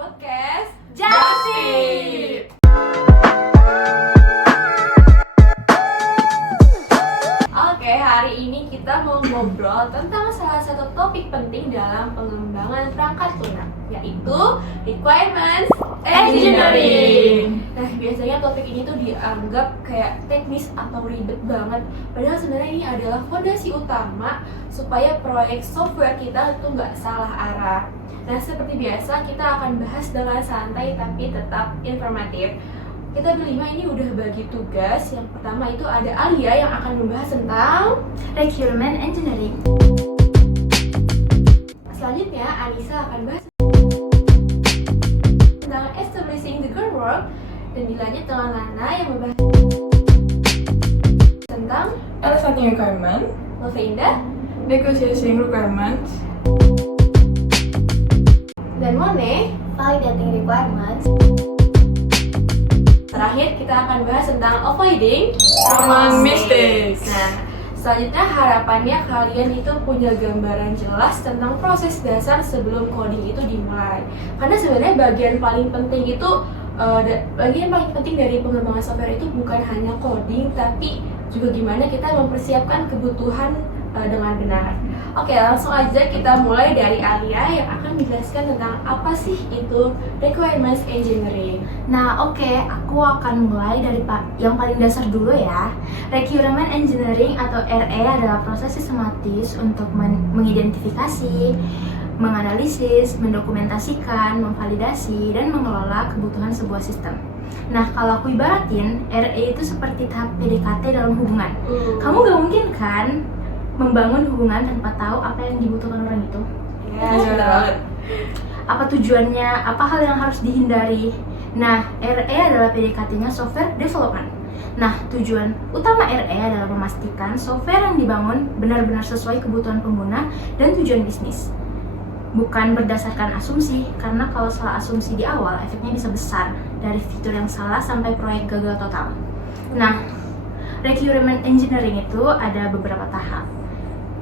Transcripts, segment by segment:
podcast Jasip. Oke, hari ini kita mau ngobrol tentang salah satu topik penting dalam pengembangan perangkat lunak, yaitu requirements engineering. Nah, biasanya topik ini tuh dianggap kayak teknis atau ribet banget, padahal sebenarnya ini adalah fondasi utama supaya proyek software kita tuh nggak salah arah. Nah, seperti biasa kita akan bahas dengan santai tapi tetap informatif. Kita berlima ini udah bagi tugas. Yang pertama itu ada Alia yang akan membahas tentang Requirement Engineering. Selanjutnya Anissa akan bahas tentang Establishing the Groundwork. Dan dilanjut dengan Lana yang membahas tentang Estimating requirement, Loveinda negotiating requirements, dan Mone. Validating Requirements. Terakhir kita akan bahas tentang avoiding common mistakes. Nah, selanjutnya harapannya kalian itu punya gambaran jelas tentang proses dasar sebelum coding itu dimulai. Karena sebenarnya bagian paling penting itu dari pengembangan software itu bukan hanya coding, tapi juga gimana kita mempersiapkan kebutuhan dengan benar. Oke, langsung aja kita mulai dari Alia yang akan menjelaskan tentang apa sih itu requirements engineering. Nah, aku akan mulai dari yang paling dasar dulu ya. Requirement Engineering atau RE adalah proses sistematis untuk mengidentifikasi, menganalisis, mendokumentasikan, memvalidasi, dan mengelola kebutuhan sebuah sistem. Nah, kalau aku ibaratin, RE itu seperti tahap PDKT dalam hubungan. Kamu gak mungkin kan membangun hubungan tanpa tahu apa yang dibutuhkan orang itu. Ya, Apa tujuannya, apa hal yang harus dihindari. Nah, RE adalah PDKT-nya software development. Nah, tujuan utama RE adalah memastikan software yang dibangun benar-benar sesuai kebutuhan pengguna dan tujuan bisnis. Bukan berdasarkan asumsi, karena kalau salah asumsi di awal, efeknya bisa besar, dari fitur yang salah sampai proyek gagal total. Nah, requirement engineering itu ada beberapa tahap.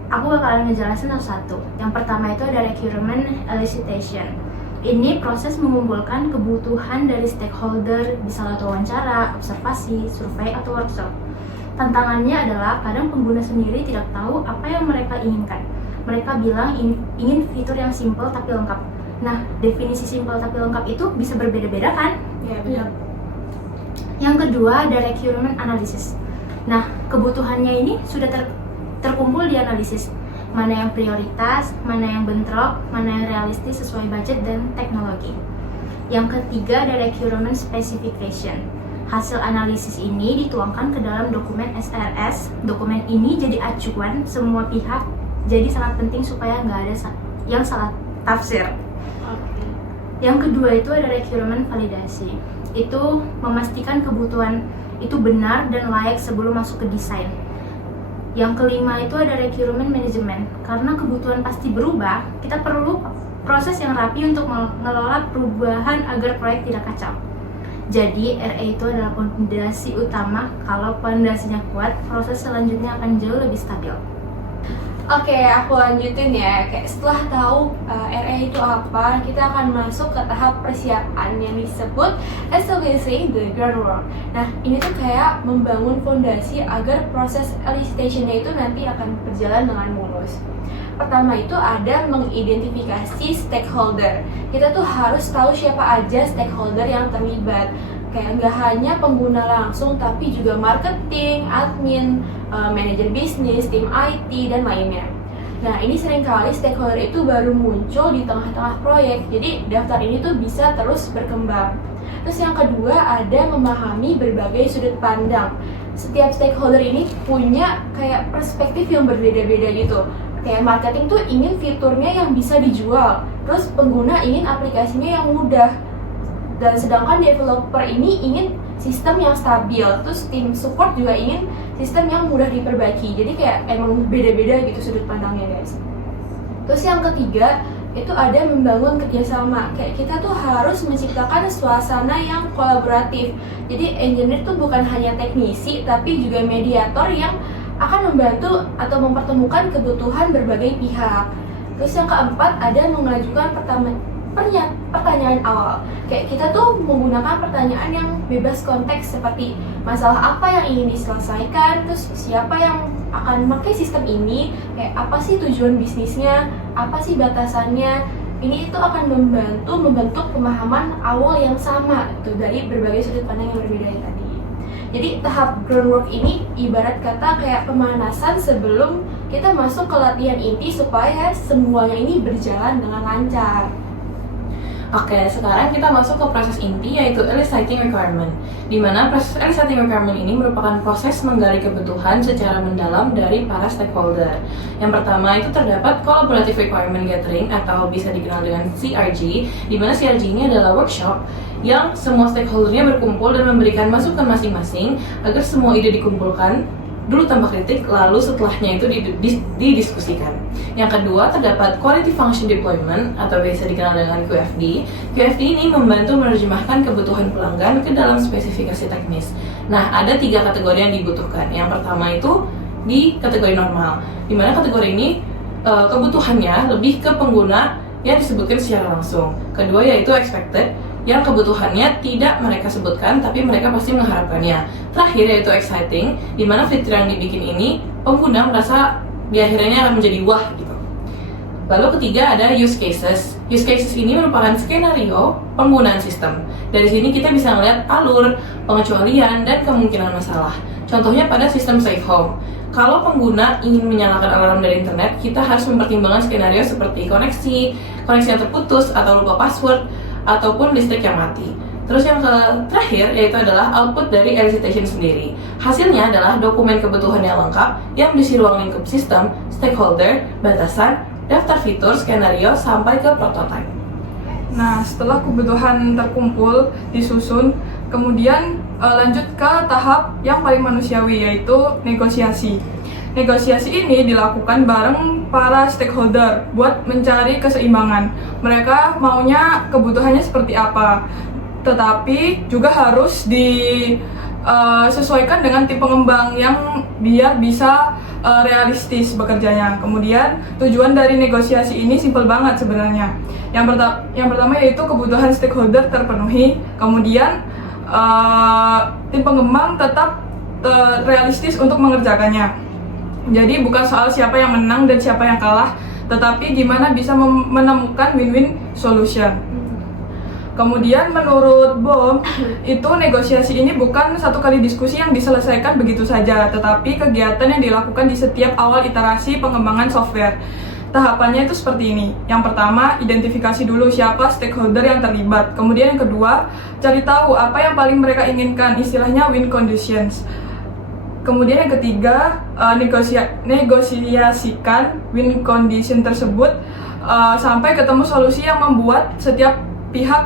Aku bakalan ngejelasin satu-satu. Yang pertama itu ada requirement elicitation. Ini proses mengumpulkan kebutuhan dari stakeholder, bisa lewat wawancara, observasi, survei, atau workshop. Tantangannya adalah kadang pengguna sendiri tidak tahu apa yang mereka inginkan. Mereka bilang ingin fitur yang simple tapi lengkap. Nah, definisi simple tapi lengkap itu bisa berbeda-beda kan? Ya, benar. Yang kedua ada requirement analysis. Nah, kebutuhannya ini sudah terkumpul di analisis. Mana yang prioritas, mana yang bentrok, mana yang realistis sesuai budget dan teknologi. Yang ketiga ada requirement specification. Hasil analisis ini dituangkan ke dalam dokumen SRS. Dokumen ini jadi acuan semua pihak, jadi sangat penting supaya nggak ada yang salah tafsir. Oke. Yang kedua itu ada requirement validasi. Itu memastikan kebutuhan itu benar dan layak sebelum masuk ke desain. Yang kelima itu ada requirement management. Karena kebutuhan pasti berubah, kita perlu proses yang rapi untuk mengelola perubahan agar proyek tidak kacau. Jadi RE itu adalah fondasi utama. Kalau fondasinya kuat, proses selanjutnya akan jauh lebih stabil. Oke, aku lanjutin ya. Kayak setelah tahu RE itu apa, kita akan masuk ke tahap persiapan yang disebut establishing the groundwork. Nah, ini tuh kayak membangun fondasi agar proses elicitation-nya itu nanti akan berjalan dengan mulus. Pertama itu ada mengidentifikasi stakeholder. Kita tuh harus tahu siapa aja stakeholder yang terlibat. Kayak nggak hanya pengguna langsung, tapi juga marketing, admin, manajer bisnis, tim IT, dan lainnya. Nah, ini seringkali stakeholder itu baru muncul di tengah-tengah proyek, jadi daftar ini tuh bisa terus berkembang. Terus yang kedua ada memahami berbagai sudut pandang. Setiap stakeholder ini punya kayak perspektif yang berbeda-beda gitu. Kayak marketing tuh ingin fiturnya yang bisa dijual, terus pengguna ingin aplikasinya yang mudah. Dan sedangkan developer ini ingin sistem yang stabil, terus tim support juga ingin sistem yang mudah diperbaiki. Jadi kayak emang beda-beda gitu sudut pandangnya, guys. Terus yang ketiga itu ada membangun kerjasama. Kayak kita tuh harus menciptakan suasana yang kolaboratif. Jadi engineer tuh bukan hanya teknisi, tapi juga mediator yang akan membantu atau mempertemukan kebutuhan berbagai pihak. Terus yang keempat ada mengajukan pertanyaan awal. Kayak kita tuh menggunakan pertanyaan yang bebas konteks seperti masalah apa yang ingin diselesaikan, terus siapa yang akan memakai sistem ini, kayak apa sih tujuan bisnisnya, apa sih batasannya. Ini itu akan membantu membentuk pemahaman awal yang sama tuh dari berbagai sudut pandang yang berbeda yang tadi. Jadi tahap groundwork ini ibarat kata kayak pemanasan sebelum kita masuk ke latihan inti supaya semuanya ini berjalan dengan lancar. Oke, sekarang kita masuk ke proses inti yaitu eliciting requirement, di mana proses eliciting requirement ini merupakan proses menggali kebutuhan secara mendalam dari para stakeholder. Yang pertama itu terdapat collaborative requirement gathering atau bisa dikenal dengan CRG, di mana CRG ini adalah workshop yang semua stakeholdernya berkumpul dan memberikan masukan masing-masing agar semua ide dikumpulkan dulu tanpa kritik, lalu setelahnya itu didiskusikan. Yang kedua, terdapat Quality Function Deployment atau biasa dikenal dengan QFD. QFD ini membantu menerjemahkan kebutuhan pelanggan ke dalam spesifikasi teknis. Nah, ada 3 kategori yang dibutuhkan. Yang pertama itu di kategori normal, di mana kategori ini kebutuhannya lebih ke pengguna yang disebutkan secara langsung. Kedua yaitu expected, yang kebutuhannya tidak mereka sebutkan tapi mereka pasti mengharapkannya. Terakhir yaitu exciting, di mana fitur yang dibikin ini pengguna merasa di akhirnya akan menjadi wah gitu. Lalu ketiga ada use cases. Use cases ini merupakan skenario penggunaan sistem. Dari sini kita bisa melihat alur, pengecualian, dan kemungkinan masalah. Contohnya pada sistem safe home. Kalau pengguna ingin menyalakan alarm dari internet, kita harus mempertimbangkan skenario seperti koneksi yang terputus atau lupa password, ataupun listrik yang mati. Terus yang terakhir yaitu adalah output dari elicitation sendiri. Hasilnya adalah dokumen kebutuhan yang lengkap yang berisi ruang lingkup sistem, stakeholder, batasan, daftar fitur, skenario, sampai ke prototype. Nah, setelah kebutuhan terkumpul, disusun, kemudian lanjut ke tahap yang paling manusiawi yaitu negosiasi. Negosiasi ini dilakukan bareng para stakeholder buat mencari keseimbangan. Mereka maunya kebutuhannya seperti apa, tetapi juga harus disesuaikan dengan tim pengembang yang biar bisa realistis bekerjanya. Kemudian tujuan dari negosiasi ini simpel banget sebenarnya. Yang pertama yaitu kebutuhan stakeholder terpenuhi, kemudian tim pengembang tetap realistis untuk mengerjakannya. Jadi bukan soal siapa yang menang dan siapa yang kalah, tetapi gimana bisa menemukan win-win solution. Kemudian menurut BOM, itu negosiasi ini bukan satu kali diskusi yang diselesaikan begitu saja, tetapi kegiatan yang dilakukan di setiap awal iterasi pengembangan software. Tahapannya itu seperti ini. Yang pertama, identifikasi dulu siapa stakeholder yang terlibat. Kemudian yang kedua, cari tahu apa yang paling mereka inginkan, istilahnya win conditions. Kemudian yang ketiga, negosiasikan win condition tersebut sampai ketemu solusi yang membuat setiap pihak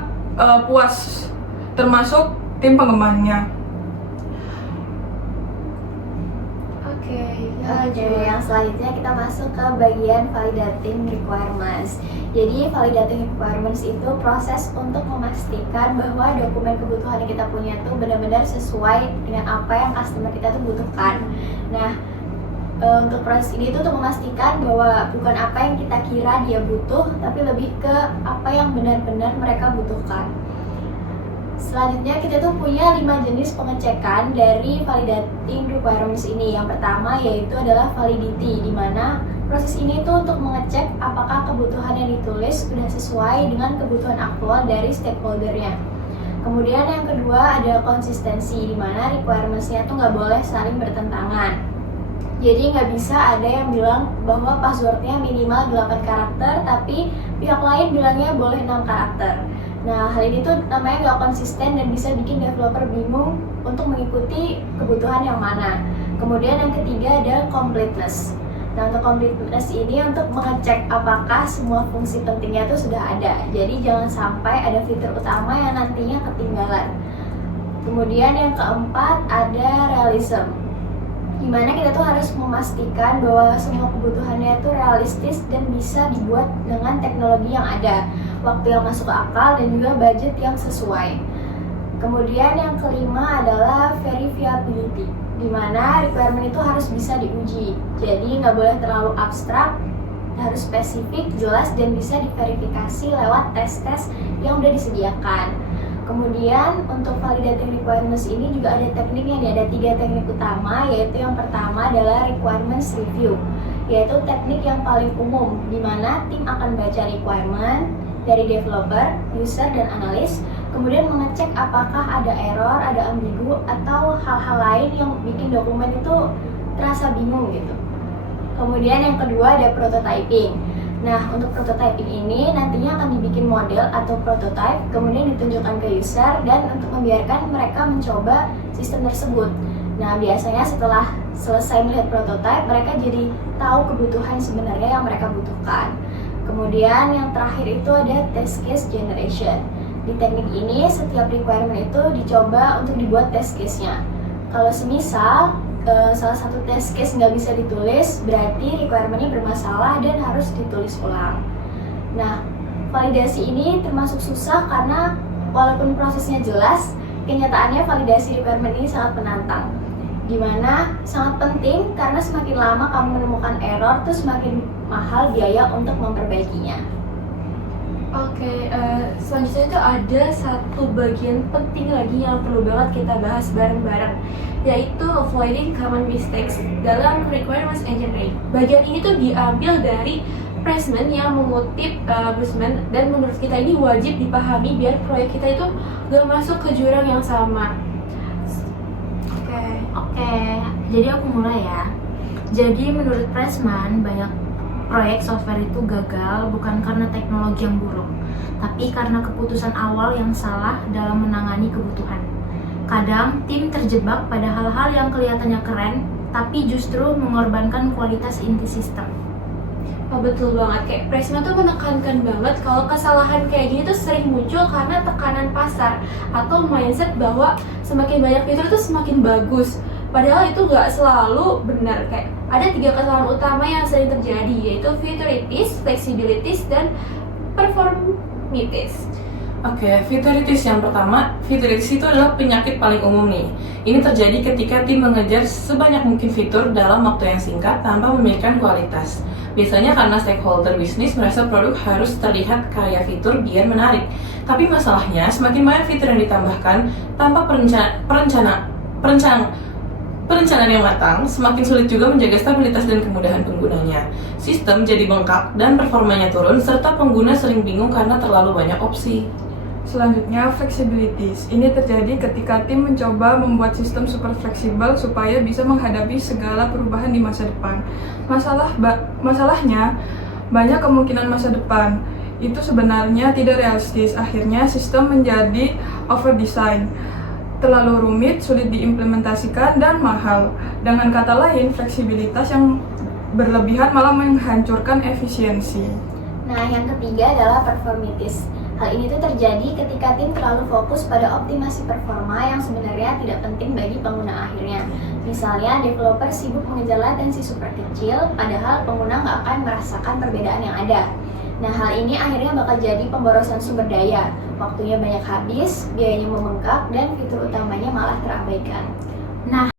puas, termasuk tim pengembangnya. Oke, Yang selanjutnya kita masuk ke bagian validating requirements. Jadi validating requirements itu proses untuk memastikan bahwa dokumen kebutuhan yang kita punya itu benar-benar sesuai dengan apa yang customer kita tuh butuhkan. Nah, untuk proses ini tuh untuk memastikan bahwa bukan apa yang kita kira dia butuh, tapi lebih ke apa yang benar-benar mereka butuhkan. Selanjutnya kita tuh punya 5 jenis pengecekan dari validating requirements ini. Yang pertama yaitu adalah validity, di mana proses ini tuh untuk mengecek apakah kebutuhan yang ditulis sudah sesuai dengan kebutuhan aktual dari stakeholdernya. Kemudian yang kedua ada konsistensi, di mana requirements-nya tuh nggak boleh saling bertentangan. Jadi nggak bisa ada yang bilang bahwa passwordnya minimal 8 karakter, tapi pihak lain bilangnya boleh 6 karakter. Nah, hal ini tuh namanya nggak konsisten dan bisa bikin developer bingung untuk mengikuti kebutuhan yang mana. Kemudian yang ketiga ada completeness. Nah, untuk completeness ini untuk mengecek apakah semua fungsi pentingnya itu sudah ada. Jadi jangan sampai ada fitur utama yang nantinya ketinggalan. Kemudian yang keempat ada realism, dimana kita tuh harus memastikan bahwa semua kebutuhannya itu realistis dan bisa dibuat dengan teknologi yang ada, waktu yang masuk akal, dan juga budget yang sesuai. Kemudian yang kelima adalah verifiability, di mana requirement itu harus bisa diuji. Jadi nggak boleh terlalu abstrak harus spesifik, jelas, dan bisa diverifikasi lewat tes-tes yang udah disediakan. Kemudian untuk validating requirements ini juga ada tekniknya nih, ada 3 teknik utama, yaitu yang pertama adalah requirements review, yaitu teknik yang paling umum di mana tim akan baca requirement dari developer, user, dan analis, kemudian mengecek apakah ada error, ada ambigu, atau hal-hal lain yang bikin dokumen itu terasa bingung gitu. Kemudian yang kedua ada prototyping. Nah, untuk prototyping ini nantinya akan dibikin model atau prototype, kemudian ditunjukkan ke user dan untuk membiarkan mereka mencoba sistem tersebut. Nah, biasanya setelah selesai melihat prototype, mereka jadi tahu kebutuhan sebenarnya yang mereka butuhkan. Kemudian yang terakhir itu ada test case generation. Di teknik ini, setiap requirement itu dicoba untuk dibuat test case-nya. Kalau semisal salah satu test case nggak bisa ditulis, berarti requirement-nya bermasalah dan harus ditulis ulang. Nah, validasi ini termasuk susah karena walaupun prosesnya jelas, kenyataannya validasi requirement ini sangat menantang. Dimana sangat penting karena semakin lama kamu menemukan error, tuh semakin mahal biaya untuk memperbaikinya. Oke, selanjutnya itu ada satu bagian penting lagi yang perlu banget kita bahas bareng-bareng, yaitu avoiding common mistakes dalam requirements engineering. Bagian ini tuh diambil dari Pressman yang mengutip Pressman, dan menurut kita ini wajib dipahami biar proyek kita itu gak masuk ke jurang yang sama. Oke, jadi aku mulai ya. Jadi menurut Pressman, banyak proyek software itu gagal bukan karena teknologi yang buruk, tapi karena keputusan awal yang salah dalam menangani kebutuhan. Kadang tim terjebak pada hal-hal yang kelihatannya keren, tapi justru mengorbankan kualitas inti sistem. Oh, betul banget, kayak Pressman tuh menekankan banget kalau kesalahan kayak gini tuh sering muncul karena tekanan pasar atau mindset bahwa semakin banyak fitur tuh semakin bagus. Padahal itu nggak selalu benar. Kayak ada 3 kesalahan utama yang sering terjadi, yaitu futuritis, flexibilities, dan performitis. Oke, futuritis yang pertama. Futuritis itu adalah penyakit paling umum nih. Ini terjadi ketika tim mengejar sebanyak mungkin fitur dalam waktu yang singkat tanpa memikirkan kualitas. Biasanya karena stakeholder bisnis merasa produk harus terlihat kaya fitur biar menarik. Tapi masalahnya, semakin banyak fitur yang ditambahkan tanpa perencanaan yang matang, semakin sulit juga menjaga stabilitas dan kemudahan penggunanya. Sistem jadi bengkak dan performanya turun, serta pengguna sering bingung karena terlalu banyak opsi. Selanjutnya, flexibilities. Ini terjadi ketika tim mencoba membuat sistem super fleksibel supaya bisa menghadapi segala perubahan di masa depan. Masalahnya, banyak kemungkinan masa depan itu sebenarnya tidak realistis. Akhirnya, sistem menjadi overdesign, terlalu rumit, sulit diimplementasikan, dan mahal. Dengan kata lain, fleksibilitas yang berlebihan malah menghancurkan efisiensi. Nah, yang ketiga adalah performitis. Hal ini tuh terjadi ketika tim terlalu fokus pada optimasi performa yang sebenarnya tidak penting bagi pengguna akhirnya. Misalnya, developer sibuk mengejar latensi super kecil, padahal pengguna nggak akan merasakan perbedaan yang ada. Nah, hal ini akhirnya bakal jadi pemborosan sumber daya. Waktunya banyak habis, biayanya membengkak, dan fitur utamanya malah terabaikan. Nah,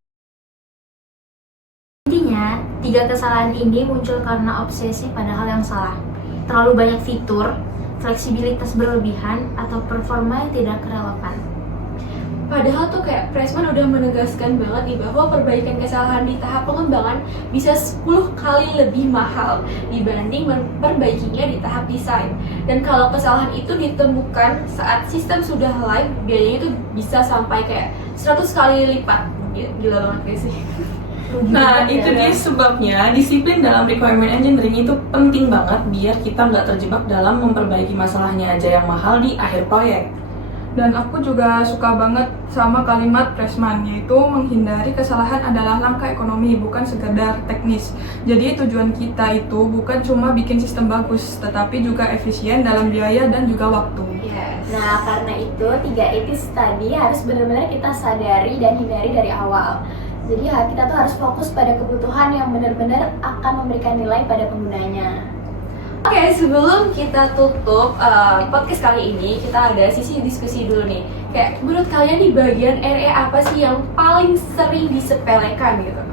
intinya 3 kesalahan ini muncul karena obsesi pada hal yang salah. Terlalu banyak fitur, fleksibilitas berlebihan, atau performa yang tidak relevan. Padahal tuh kayak Pressman udah menegaskan banget nih bahwa perbaikan kesalahan di tahap pengembangan bisa 10 kali lebih mahal dibanding memperbaikinya di tahap desain. Dan kalau kesalahan itu ditemukan saat sistem sudah live, biayanya itu bisa sampai kayak 100 kali lipat. Gila banget guys sih. Nah, itu dia sebabnya disiplin dalam requirement engineering itu penting banget biar kita nggak terjebak dalam memperbaiki masalahnya aja yang mahal di akhir proyek. Dan aku juga suka banget sama kalimat Pressman, yaitu menghindari kesalahan adalah langkah ekonomi, bukan sekedar teknis. Jadi tujuan kita itu bukan cuma bikin sistem bagus, tetapi juga efisien dalam biaya dan juga waktu. Yes. Nah, karena itu 3 etis tadi harus benar-benar kita sadari dan hindari dari awal. Jadi kita tuh harus fokus pada kebutuhan yang benar-benar akan memberikan nilai pada penggunanya. Oke, sebelum kita tutup podcast kali ini, kita ada sisi diskusi dulu nih. Kayak menurut kalian di bagian RE apa sih yang paling sering disepelekan gitu?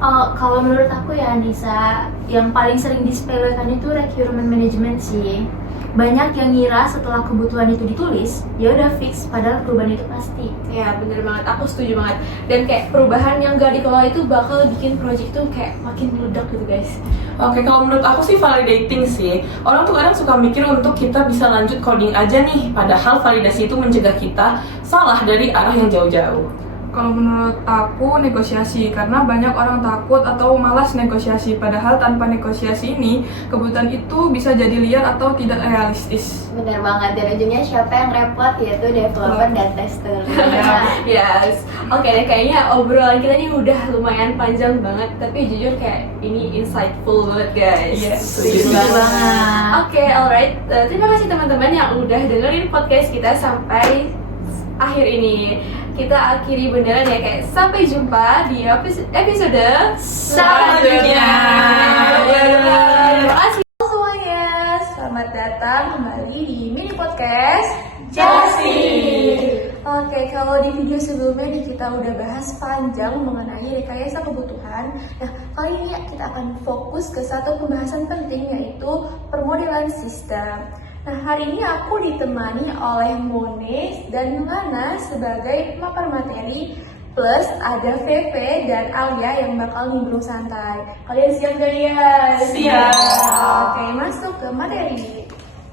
Kalau menurut aku ya Anissa, yang paling sering disepelekan itu requirement management sih. Banyak yang ngira setelah kebutuhan itu ditulis, ya udah fix, padahal perubahan itu pasti. Ya bener banget, aku setuju banget. Dan kayak perubahan yang gak dikelola itu bakal bikin project tuh kayak makin meledak gitu guys. Oke, kalau menurut aku sih validating sih. Orang tuh kadang suka mikir untuk kita bisa lanjut coding aja nih, padahal validasi itu mencegah kita salah dari arah yang jauh-jauh. Kalau menurut aku negosiasi, karena banyak orang takut atau malas negosiasi. Padahal tanpa negosiasi ini, kebutuhan itu bisa jadi liar atau tidak realistis. Bener banget, dan ujungnya siapa yang repot yaitu developer dan tester. Yes, oke deh, kayaknya obrolan kita ini udah lumayan panjang banget. Tapi jujur kayak ini insightful banget guys. Yes, Setuju banget. Oke, alright. Terima kasih teman-teman yang udah dengerin podcast kita sampai akhir ini. Kita akhiri beneran ya, kayak sampai jumpa di episode Selanjutnya. Terima kasih semuanya. Selamat datang kembali di mini podcast Jasi. Oke, kalau di video sebelumnya nih kita udah bahas panjang mengenai rekayasa kebutuhan. Nah, kali ini kita akan fokus ke satu pembahasan penting, yaitu permodelan sistem. Nah, hari ini aku ditemani oleh Mone dan Lana sebagai pemapar materi, plus ada Veve dan Alia yang bakal nimbrung santai. Kalian siap gak ya? Siap. Oke, masuk ke materi.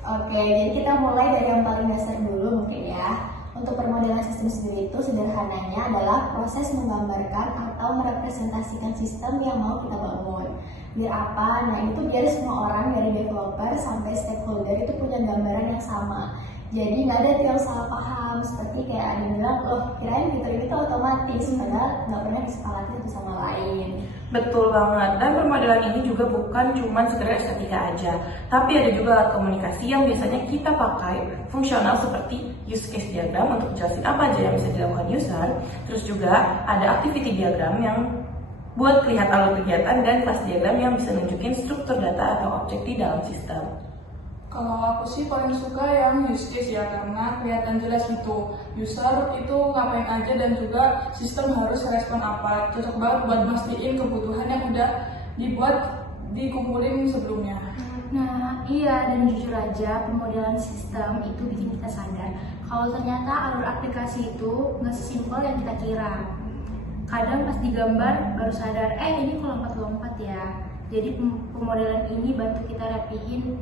Oke, jadi kita mulai dari yang paling dasar dulu mungkin ya. Untuk permodelan sistem sendiri itu sederhananya adalah proses menggambarkan atau merepresentasikan sistem yang mau kita bangun. Biar apa? Nah, itu biar semua orang dari developer sampai stakeholder itu punya gambaran yang sama. Jadi nggak ada yang salah paham, seperti kayak ada yang bilang, loh kirain fitur ini tuh otomatis, padahal nggak pernah disepakati satu sama lain. Betul banget, dan permodelan ini juga bukan cuma sekedar estetika aja, tapi ada juga alat komunikasi yang biasanya kita pakai fungsional seperti use case diagram untuk jelasin apa aja yang bisa dilakukan user. Terus juga ada activity diagram yang buat lihat alur kegiatan, dan class diagram yang bisa nunjukin struktur data atau objek di dalam sistem. Kalau aku sih paling suka yang use case ya, karena kelihatan jelas gitu user itu ngapain aja dan juga sistem harus respon apa. Cocok banget buat mastiin kebutuhan yang udah dikumpulin sebelumnya. Nah, iya, dan jujur aja pemodelan sistem itu bikin kita sadar kalau ternyata alur aplikasi itu nggak sesimpel yang kita kira. Kadang pas digambar baru sadar, ini kok lompat-lompat ya. Jadi pemodelan ini bantu kita rapihin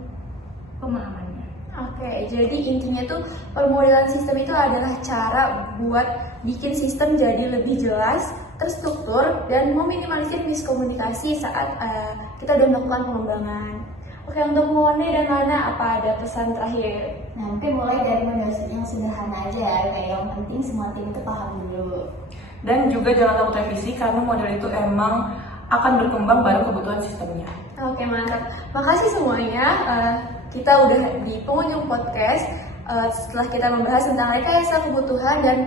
pemahamannya. Oke, jadi intinya tuh permodelan sistem itu adalah cara buat bikin sistem jadi lebih jelas, terstruktur, dan meminimalisir miskomunikasi saat kita udah melakukan pengembangan. Oke, untuk Mone dan Lana, apa ada pesan terakhir? Nah, mungkin mulai dari model yang sederhana aja ya, kayak yang penting semua tim itu paham dulu. Dan juga jangan takut revisi, karena model itu emang akan berkembang bareng kebutuhan sistemnya. Oke, mantap. Makasih semuanya. Kita udah di pengunjung podcast setelah kita membahas tentang rekayasa kebutuhan dan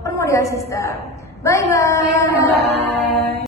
permodelan sistem. Bye-bye. Bye.